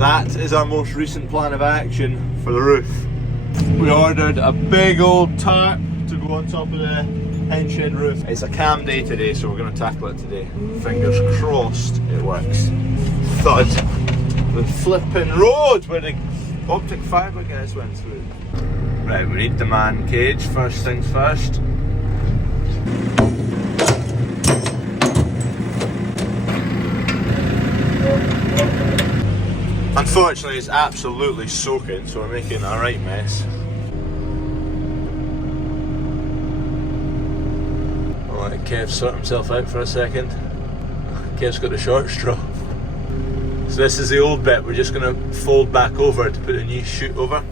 That is our most recent plan of action for the roof. We ordered a big old tarp to go on top of the hen shed roof. It's a calm day today, so we're going to tackle it today. Fingers crossed it works. Thud. The flipping road where the optic fibre guys went through. Right, we need the man cage, first things first. Unfortunately, it's absolutely soaking, so we're making a right mess. I'll let Kev sort himself out for a second. Kev's got the short straw. So this is the old bit, we're just going to fold back over to put a new chute over.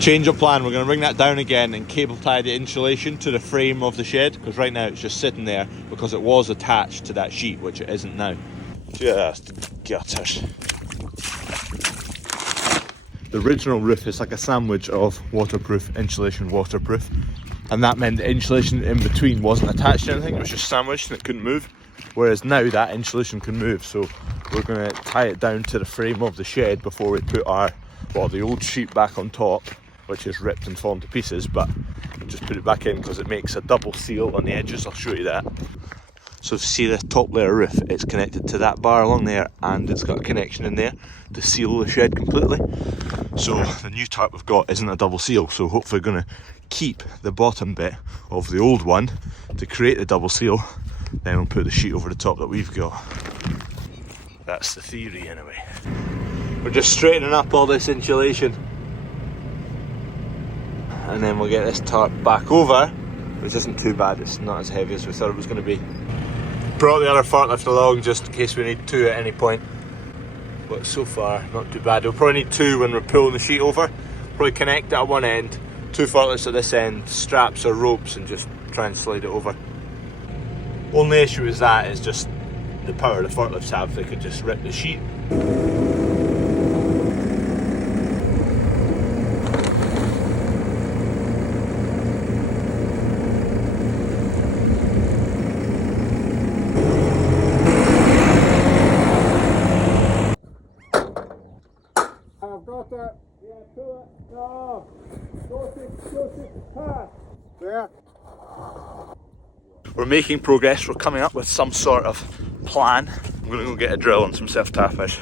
Change of plan, we're going to bring that down again and cable tie the insulation to the frame of the shed, because right now it's just sitting there because it was attached to that sheet, which it isn't now. Just gutters. The original roof is like a sandwich of waterproof, insulation, waterproof, and that meant the insulation in between wasn't attached to anything, it was just sandwiched and it couldn't move. Whereas now that insulation can move, so we're going to tie it down to the frame of the shed before we put the old sheet back on top, which is ripped and fallen to pieces, but we'll just put it back in because it makes a double seal on the edges. I'll show you that. So to see the top layer roof, it's connected to that bar along there, and it's got a connection in there to seal the shed completely. So the new tarp we've got isn't a double seal, so hopefully we're going to keep the bottom bit of the old one to create the double seal, then we'll put the sheet over the top that we've got. That's the theory anyway. We're just straightening up all this insulation, and then we'll get this tarp back over, which isn't too bad, it's not as heavy as we thought it was going to be. Brought the other forklift along just in case we need two at any point, but so far not too bad. We'll probably need two when we're pulling the sheet over. Probably connect it at one end, two forklifts at this end, straps or ropes, and just try and slide it over. Only issue is that is just the power the forklifts have, they could just rip the sheet. I've got it. Yeah, pull it. No. Go to pass. There. We're making progress, we're coming up with some sort of plan. I'm going to go get a drill and some self-tappers,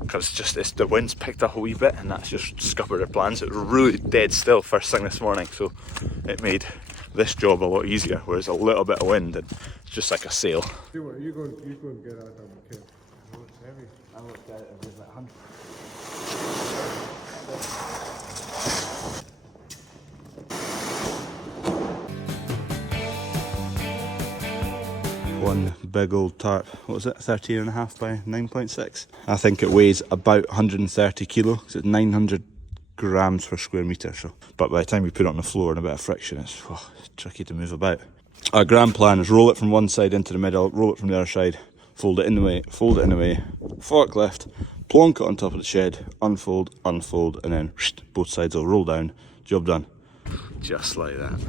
because the wind's picked up a wee bit and that's just scuppered our plans. It was really dead still first thing this morning, so it made this job a lot easier, whereas a little bit of wind and it's just like a sail. You go and get out of the kit. Oh, it's heavy. I looked at it, it was like 100. One big old tarp, what was it, 13.5 by 9.6? I think it weighs about 130 kilo, because it's 900 grams per square metre. So, but by the time you put it on the floor and a bit of friction, it's tricky to move about. Our grand plan is roll it from one side into the middle, roll it from the other side, fold it in the way, forklift, plonk it on top of the shed, unfold, and then both sides will roll down, job done. Just like that.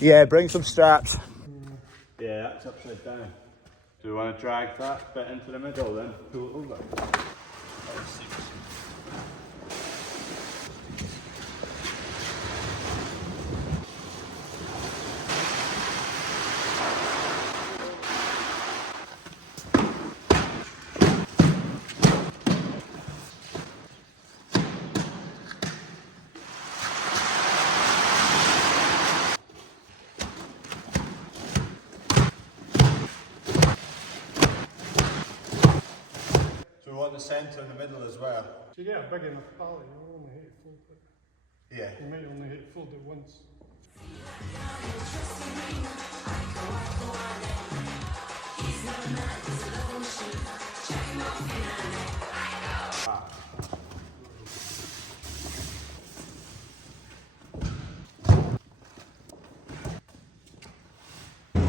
Yeah, bring some straps. Yeah, that's upside down. Do we want to drag that bit into the middle then? Pull it over. The centre in the middle as well. So yeah, a big enough pallet, you only hit fold it. Yeah. You might only hit fold it once.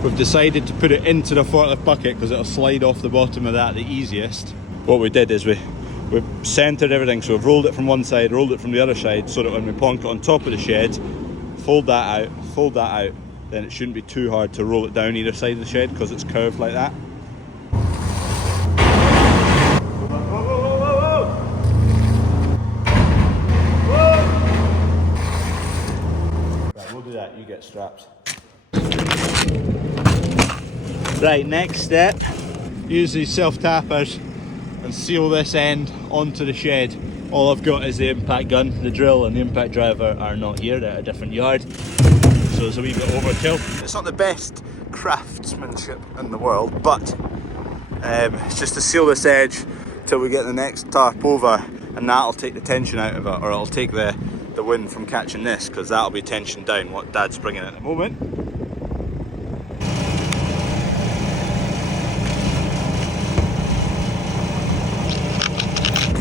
We've decided to put it into the forklift bucket because it'll slide off the bottom of that the easiest. What we did is we've centred everything, so we've rolled it from one side, rolled it from the other side, so that when we plonk it on top of the shed, fold that out, then it shouldn't be too hard to roll it down either side of the shed because it's curved like that. get straps. Right, next step, use these self-tappers and seal this end onto the shed. All I've got is the impact gun. The drill and the impact driver are not here, they're at a different yard. So it's a wee bit overkill. It's not the best craftsmanship in the world, but it's just to seal this edge till we get the next tarp over, and that'll take the tension out of it, or it'll take the wind from catching this, because that'll be tensioned down, what Dad's bringing at the moment.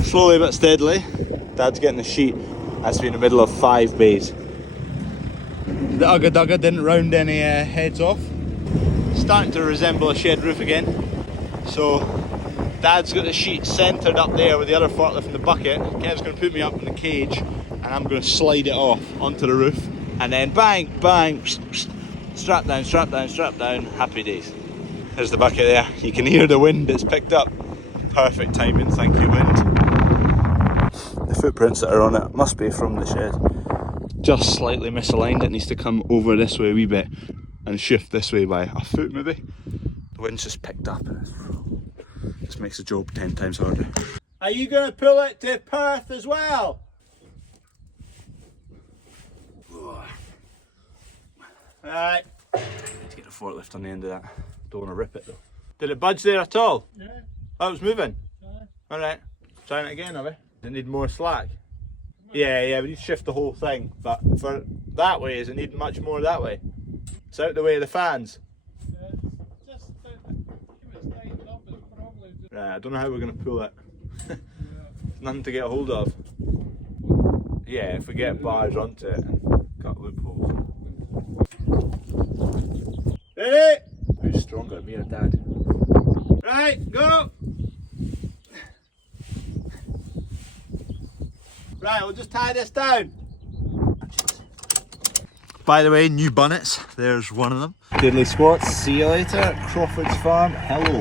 Slowly but steadily, Dad's getting the sheet. Has to be in the middle of 5 bays. The Ugga Dugga didn't round any heads off. Starting to resemble a shed roof again. So Dad's got the sheet centred up there with the other forklift in the bucket. Kev's going to put me up in the cage and I'm going to slide it off onto the roof. And then bang, bang, strap down, strap down, strap down, happy days. There's the bucket there. You can hear the wind, it's picked up. Perfect timing, thank you wind. The footprints that are on it must be from the shed. Just slightly misaligned, it needs to come over this way a wee bit and shift this way by a foot maybe. The wind's just picked up and it just makes the job 10 times harder. Are you going to pull it to Perth as well? Alright. Need to get the forklift on the end of that. Don't want to rip it though. Did it budge there at all? Yeah. Oh, it was moving? Yeah. Alright. Trying it again, are we? Does it need more slack? Yeah, we need to shift the whole thing. But for that way, does it need much more that way? It's out the way of the fans. Yeah. Just keep it tightened up, it's probably just... Right, I don't know how we're going to pull it. Yeah. Nothing to get a hold of. Yeah, if we get bars onto it and cut loopholes. Ready? Who's stronger, me or Dad? Right, go! Right, we'll just tie this down. By the way, new bonnets. There's one of them. Diddly squats. See you later at Crawford's Farm. Hello.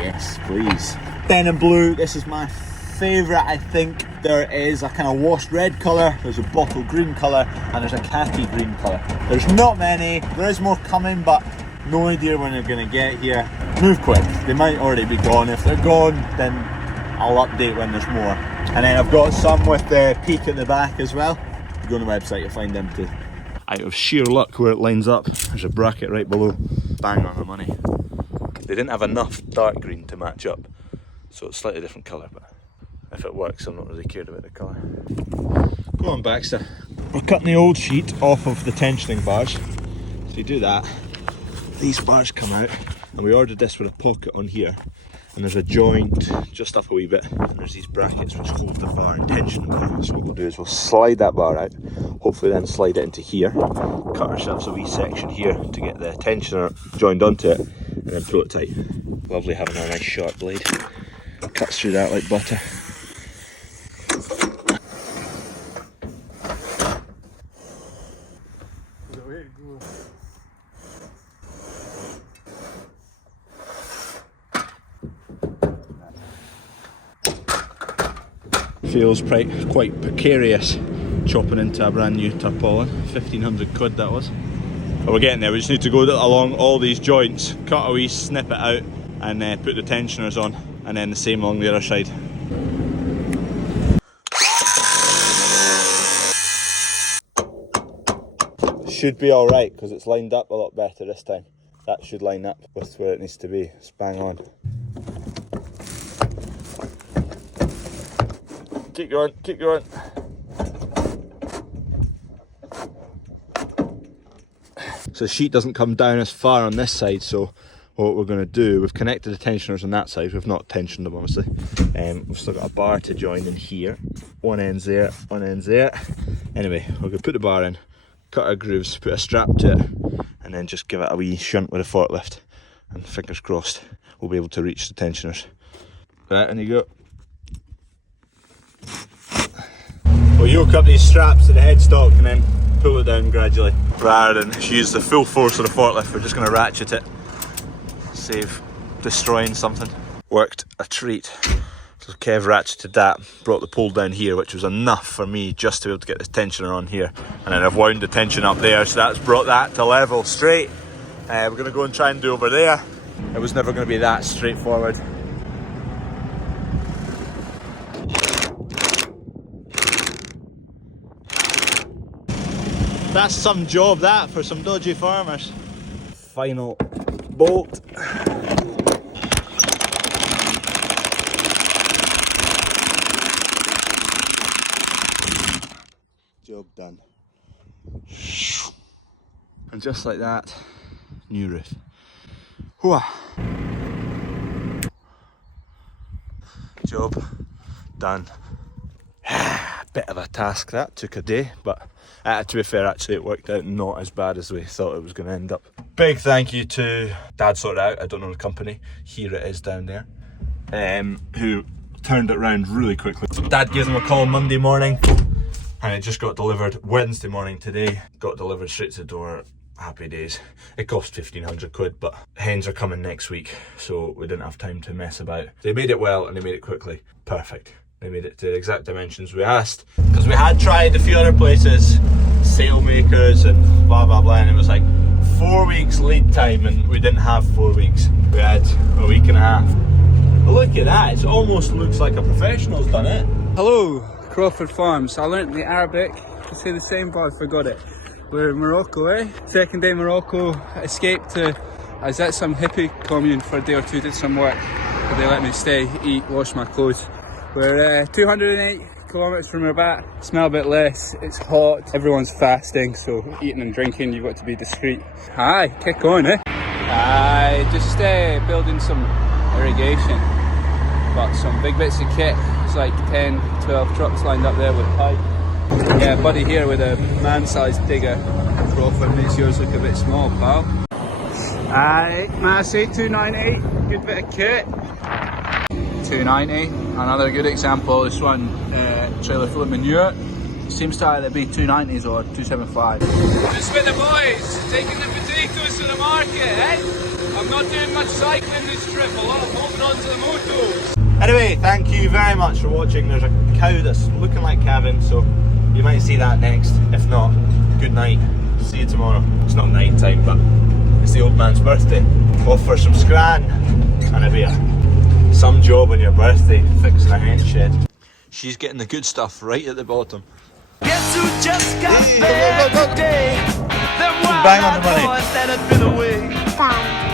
Yes, please. Denim blue. This is my favourite, I think. There is a kind of washed red colour, there's a bottle green colour, and there's a khaki green colour. There's not many. There is more coming, but no idea when they're going to get here. Move quick. They might already be gone. If they're gone, then I'll update when there's more. And then I've got some with the peak at the back as well. You go on the website, you'll find them too. Out of sheer luck where it lines up, there's a bracket right below. Bang on the money. They didn't have enough dark green to match up, so it's slightly different colour, but if it works, I'm not really cared about the colour. Go on, Baxter. We're cutting the old sheet off of the tensioning bars. If you do that, these bars come out, and we ordered this with a pocket on here. And there's a joint just up a wee bit, and there's these brackets which hold the bar and tension the bar. So what we'll do is we'll slide that bar out, hopefully then slide it into here, cut ourselves a wee section here to get the tensioner joined onto it, and then pull it tight. Lovely having a nice sharp blade. Cuts through that like butter. Feels quite precarious chopping into a brand new tarpaulin. 1,500 quid that was. But we're getting there, we just need to go along all these joints, cut a wee snippet out and put the tensioners on, and then the same along the other side. Should be alright because it's lined up a lot better this time. That should line up with where it needs to be, it's bang on. Keep going, keep going. So the sheet doesn't come down as far on this side, so what we're going to do, we've connected the tensioners on that side, we've not tensioned them obviously. We've still got a bar to join in here. One end's there, one end's there. Anyway, we're going to put the bar in, cut our grooves, put a strap to it, and then just give it a wee shunt with a forklift. And fingers crossed, we'll be able to reach the tensioners. Right, and you go. We'll yoke up these straps to the headstock and then pull it down gradually. Rather than use the full force of the forklift, we're just going to ratchet it. Save destroying something. Worked a treat. So Kev ratcheted that, brought the pole down here, which was enough for me just to be able to get the tensioner on here. And then I've wound the tension up there, so that's brought that to level straight. We're going to go and try and do over there. It was never going to be that straightforward. That's some job, that, for some dodgy farmers. Final bolt. Job done. And just like that, new roof. Hooah. Job done. Bit of a task, that took a day, but to be fair, actually it worked out not as bad as we thought it was going to end up. Big thank you to Dad sorted out, I don't know the company, here it is down there, who turned it around really quickly. So Dad gives him a call Monday morning, and it just got delivered Wednesday morning today. Got delivered straight to the door. Happy days. It cost 1,500 quid, but hens are coming next week, so we didn't have time to mess about. They made it well and they made it quickly. Perfect. They made it to the exact dimensions we asked. Because we had tried a few other places, sailmakers and blah blah blah, and it was like 4 weeks lead time, and we didn't have 4 weeks. We had a week and a half. But look at that, it almost looks like a professional's done it. Hello, Crawford Farms. I learnt the Arabic to say the same, but I forgot it. We're in Morocco, eh? Second day in Morocco. Escaped to, I was at some hippie commune for a day or two, did some work, but they let me stay, eat, wash my clothes. We're 208 kilometres from Rabat. Smell a bit less, it's hot, everyone's fasting, so eating and drinking, you've got to be discreet. Aye, kick on, eh? Aye, just building some irrigation. Got some big bits of kit. It's like 10, 12 trucks lined up there with pipe. Yeah, buddy here with a man-sized digger. Crawford makes yours look a bit small, pal. Aye, Massey 290, good bit of kit. 290, another good example. This one, trailer full of manure. Seems to either be 290s or 275. Just with the boys, taking the potatoes to the market, eh? I'm not doing much cycling this trip, a lot of holding on to the motos. Anyway, thank you very much for watching. There's a cow that's looking like calving, so you might see that next. If not, good night. See you tomorrow. It's not night time, but it's the old man's birthday. Off for some scran and a beer. Some job on your birthday, fixing a hen shed. She's getting the good stuff right at the bottom. Guess who just got there today? Bang on the money. That had been away. Fine.